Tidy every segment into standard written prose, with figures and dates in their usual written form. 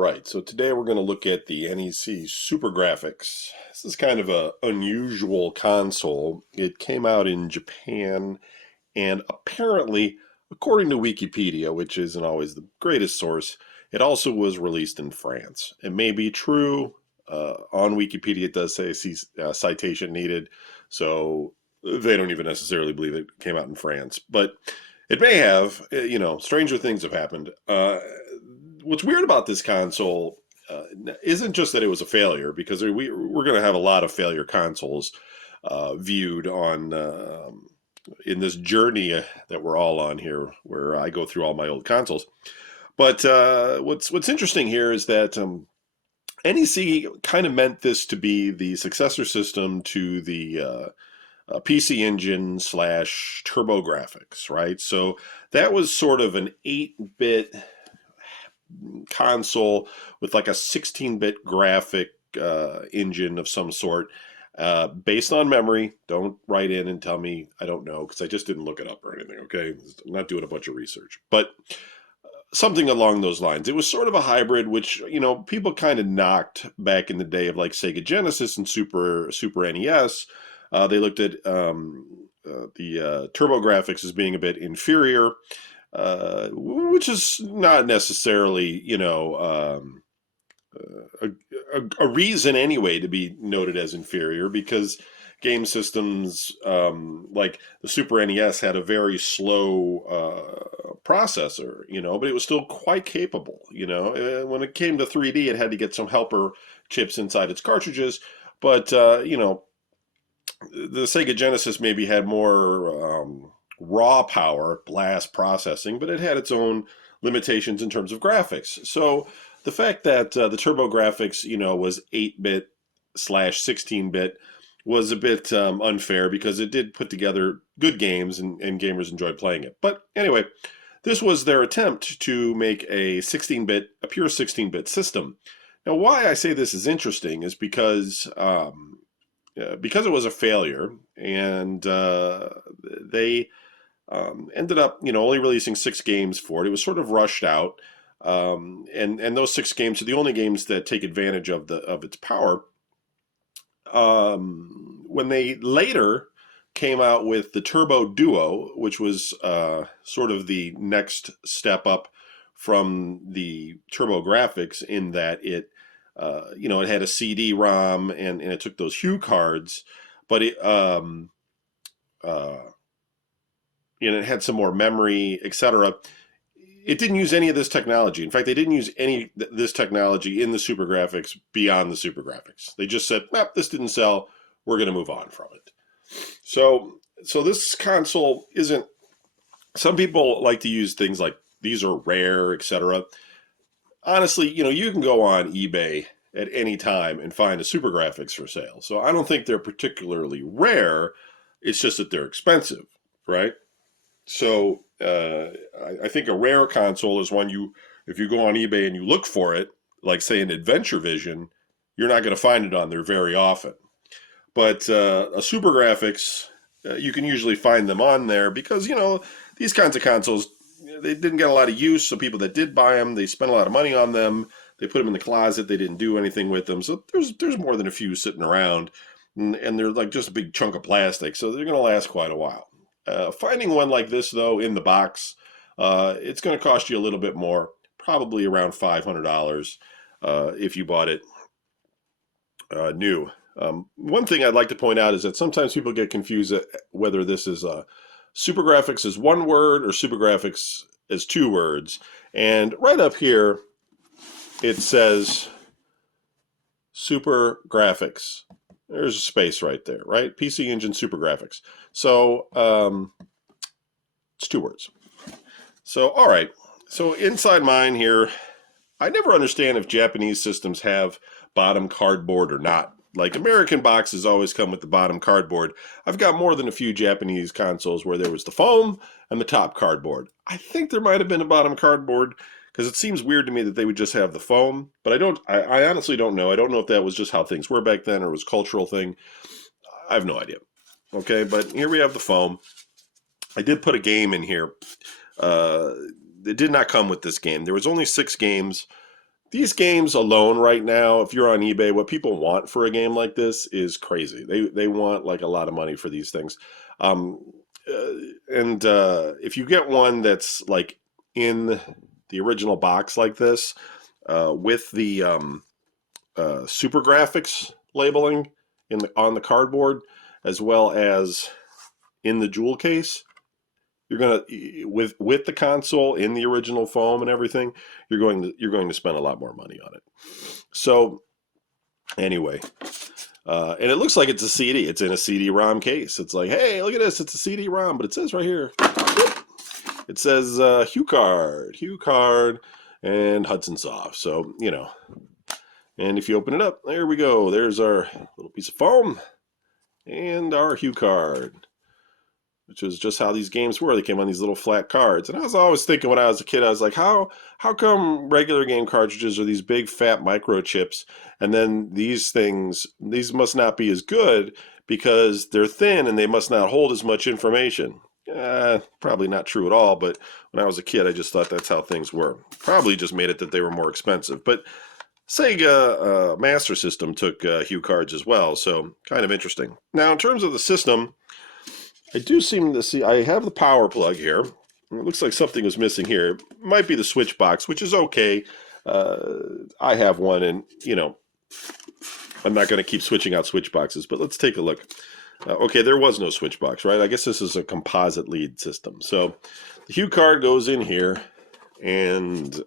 right, so today we're going to look at the NEC Super Grafx. This is kind of a unusual console. It came out in Japan, and apparently, according to Wikipedia, which isn't always the greatest source, it also was released in France. It may be true. On Wikipedia, it does say citation needed, so they don't even necessarily believe it came out in France. But it may have. Stranger things have happened. What's weird about this console isn't just that it was a failure, because we're going to have a lot of failure consoles viewed on in this journey that we're all on here, where I go through all my old consoles. But what's interesting here is that NEC kind of meant this to be the successor system to the PC Engine / Turbo Grafx, right? So that was sort of an 8-bit console with like a 16-bit graphic engine of some sort, based on memory. Don't write in and tell me I don't know, because I just didn't look it up or anything, okay? I'm not doing a bunch of research. But something along those lines. It was sort of a hybrid, which, people kind of knocked back in the day of like Sega Genesis and Super NES. They looked at the Turbo Grafx as being a bit inferior, which is not necessarily, a reason anyway to be noted as inferior, because game systems like the Super NES had a very slow processor, but it was still quite capable. When it came to 3D, it had to get some helper chips inside its cartridges, but the Sega Genesis maybe had more raw power, blast processing, but it had its own limitations in terms of graphics. So the fact that the Turbo Grafx, was 8-bit / 16-bit was a bit unfair, because it did put together good games, and gamers enjoyed playing it. But anyway, this was their attempt to make a pure 16-bit system. Now, why I say this is interesting is because it was a failure, and they ended up, only releasing 6 games for it. It was sort of rushed out, and those 6 games are the only games that take advantage of its power. When they later came out with the Turbo Duo, which was sort of the next step up from the Turbo Grafx, in that it had a CD-ROM, and it took those Hue cards, but it had some more memory, etc. It didn't use any of this technology. In fact, they didn't use any this technology in the Super Grafx beyond the Super Grafx. They just said, "Nope, this didn't sell. We're going to move on from it." So this console isn't. Some people like to use things like these are rare, etc. Honestly, you can go on eBay at any time and find a Super Grafx for sale. So I don't think they're particularly rare. It's just that they're expensive, right? So I think a rare console is one if you go on eBay and you look for it, like say an Adventure Vision, you're not going to find it on there very often. But a Super Grafx, you can usually find them on there, because these kinds of consoles, they didn't get a lot of use. So people that did buy them, they spent a lot of money on them. They put them in the closet. They didn't do anything with them. So there's more than a few sitting around, and they're like just a big chunk of plastic. So they're going to last quite a while. Finding one like this, though, in the box, it's going to cost you a little bit more, probably around $500 if you bought it new. One thing I'd like to point out is that sometimes people get confused whether this is Super Grafx as one word or Super Grafx as 2 words. And right up here, it says Super Grafx. There's a space right there, right? PC Engine Super Grafx. So it's 2 words. So, all right. So inside mine here, I never understand if Japanese systems have bottom cardboard or not. Like, American boxes always come with the bottom cardboard. I've got more than a few Japanese consoles where there was the foam and the top cardboard. I think there might have been a bottom cardboard, because it seems weird to me that they would just have the foam. But I honestly don't know. I don't know if that was just how things were back then, or it was a cultural thing. I have no idea. Okay, but here we have the foam. I did put a game in here. It did not come with this game. There was only 6 games. these games alone right now, if you're on eBay, what people want for a game like this is crazy. They want like a lot of money for these things. Um, uh, and if you get one that's like in the original box like this, with the Super Grafx labeling on the cardboard, as well as in the jewel case, you're gonna with the console in the original foam and everything, you're going to spend a lot more money on it. So anyway, and it looks like it's a CD. It's in a CD-ROM case. It's like, hey, look at this. It's a CD-ROM, but it says right here, it says Hue Card, and Hudson Soft. So and if you open it up, there we go. There's our little piece of foam and our Hue Card, which is just how these games were. They came on these little flat cards. And I was always thinking when I was a kid, I was like, how come regular game cartridges are these big fat microchips, and then these must not be as good because they're thin and they must not hold as much information. Probably not true at all, but when I was a kid, I just thought that's how things were. Probably just made it that they were more expensive. But Sega Master System took Hue cards as well, so kind of interesting. Now, in terms of the system, I do seem to see, I have the power plug here. It looks like something is missing here. It might be the switch box, which is okay. I have one, and, I'm not going to keep switching out switch boxes, but let's take a look. Okay, there was no switch box, right? I guess this is a composite lead system. So the Hue card goes in here, and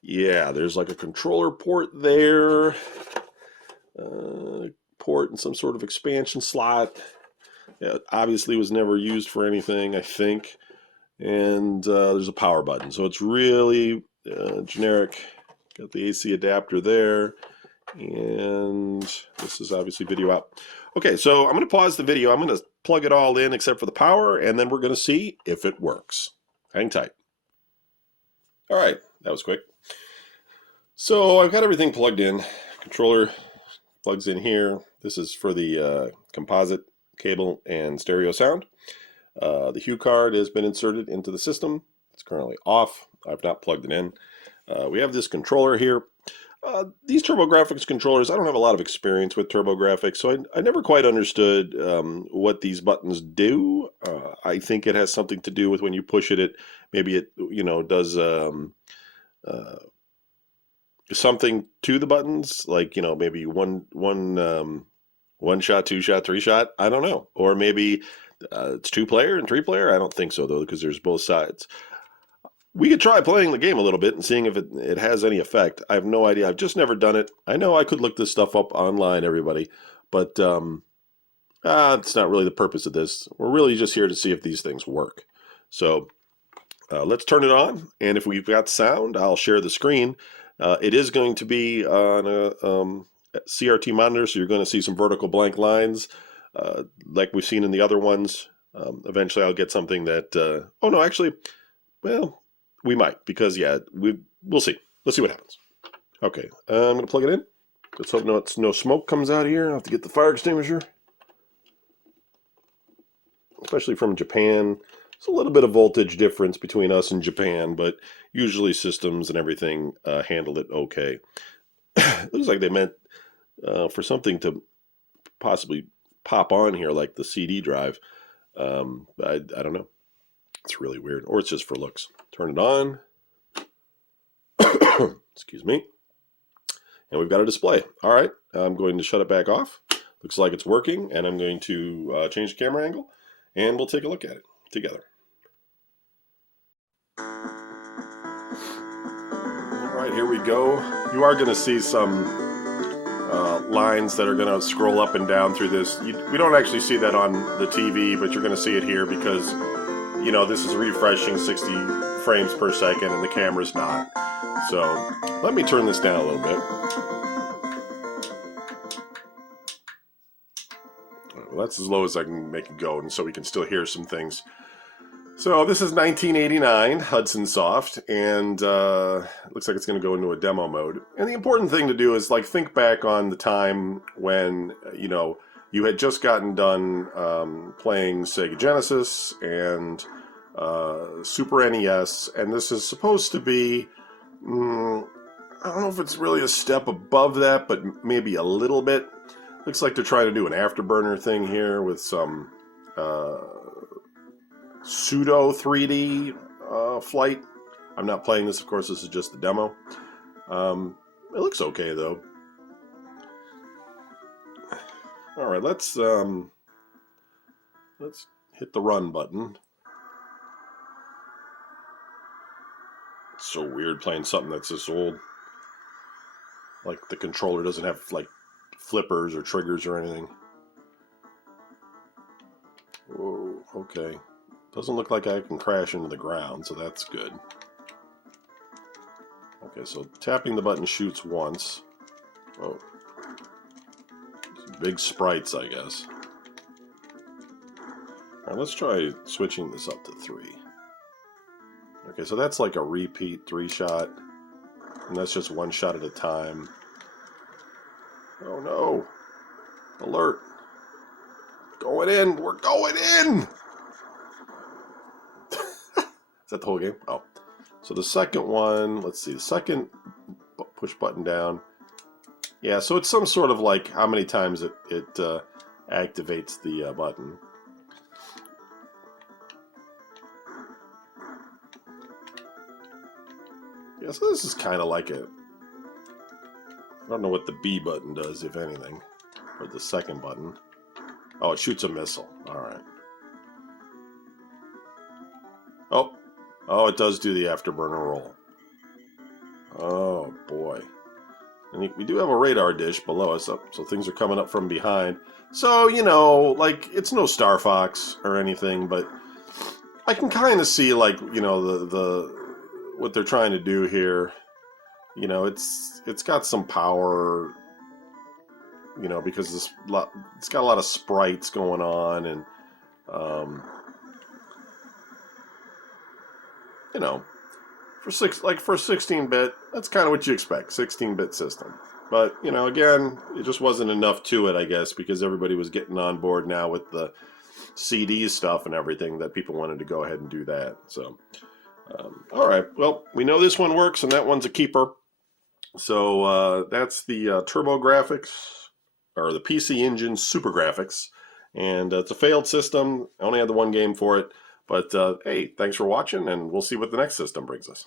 yeah, there's like a controller port there, port and some sort of expansion slot. It obviously was never used for anything, I think. And there's a power button. So it's really generic. Got the AC adapter there. And this is obviously video out. Okay, so I'm going to pause the video. I'm going to plug it all in except for the power, and then we're going to see if it works. Hang tight. All right, that was quick. So I've got everything plugged in. Controller plugs in here. This is for the composite cable and stereo sound. The Hue card has been inserted into the system. It's currently off. I've not plugged it in. We have this controller here. These TurboGrafx controllers, I don't have a lot of experience with TurboGrafx, so I never quite understood what these buttons do. I think it has something to do with when you push it, maybe it does something to the buttons, like maybe one shot, two shot, three shot. I don't know, or maybe it's 2-player and 3-player. I don't think so though, because there's both sides. We could try playing the game a little bit and seeing if it has any effect. I have no idea. I've just never done it. I know I could look this stuff up online, everybody, but it's not really the purpose of this. We're really just here to see if these things work. So let's turn it on, and if we've got sound, I'll share the screen. It is going to be on a CRT monitor, so you're going to see some vertical blank lines like we've seen in the other ones. Eventually I'll get something that, oh no, actually, well, we might, because yeah, we'll see. Let's see what happens. Okay, I'm going to plug it in. Let's hope no smoke comes out here. I'll have to get the fire extinguisher. Especially from Japan. It's a little bit of voltage difference between us and Japan, but usually systems and everything handle it okay. It looks like they meant for something to possibly pop on here, like the CD drive. I don't know. It's really weird. Or it's just for looks. Turn it on. Excuse me. And we've got a display. All right. I'm going to shut it back off. Looks like it's working. And I'm going to change the camera angle. And we'll take a look at it together. All right, here we go. You are going to see some lines that are going to scroll up and down through this. We don't actually see that on the TV, but you're going to see it here because, this is refreshing 60 frames per second and the camera's not. So let me turn this down a little bit. Well, that's as low as I can make it go, and so we can still hear some things. So this is 1989 Hudson Soft, and it looks like it's going to go into a demo mode. And the important thing to do is think back on the time when you had just gotten done playing Sega Genesis and Super NES, and this is supposed to be I don't know if it's really a step above that, but maybe a little bit. Looks like they're trying to do an afterburner thing here with some pseudo 3D flight. I'm not playing this, of course. This is just the demo. It looks okay though. All right, let's hit the run button. It's so weird playing something that's this old. Like the controller doesn't have like flippers or triggers or anything. Whoa, okay. Doesn't look like I can crash into the ground, so that's good. Okay, so tapping the button shoots once. Oh. Big sprites, I guess. Alright, let's try switching this up to 3. Okay, so that's like a repeat 3-shot. And that's just 1 shot at a time. Oh no! Alert! Going in! We're going in! Is that the whole game? Oh. So the second one, let's see, the second push button down. Yeah, so it's some sort of like how many times it activates the button. Yeah, so this is kind of like a... I don't know what the B button does, if anything. Or the second button. Oh, it shoots a missile. Alright. Oh. Oh, it does do the afterburner roll. Oh, boy. And we do have a radar dish below us, so things are coming up from behind. So, you know, like, it's no Star Fox or anything, but I can kind of see, like, you know, the what they're trying to do here. You know, it's got some power, you know, because it's got a lot of sprites going on, and you know, for 16-bit, that's kind of what you expect, 16-bit system. But you know, again, it just wasn't enough to it, I guess, because everybody was getting on board now with the CD stuff and everything, that people wanted to go ahead and do that. So, all right, well, we know this one works, and that one's a keeper. So that's the Turbo Grafx, or the PC Engine Super Grafx, and it's a failed system. I only had the one game for it, but hey, thanks for watching, and we'll see what the next system brings us.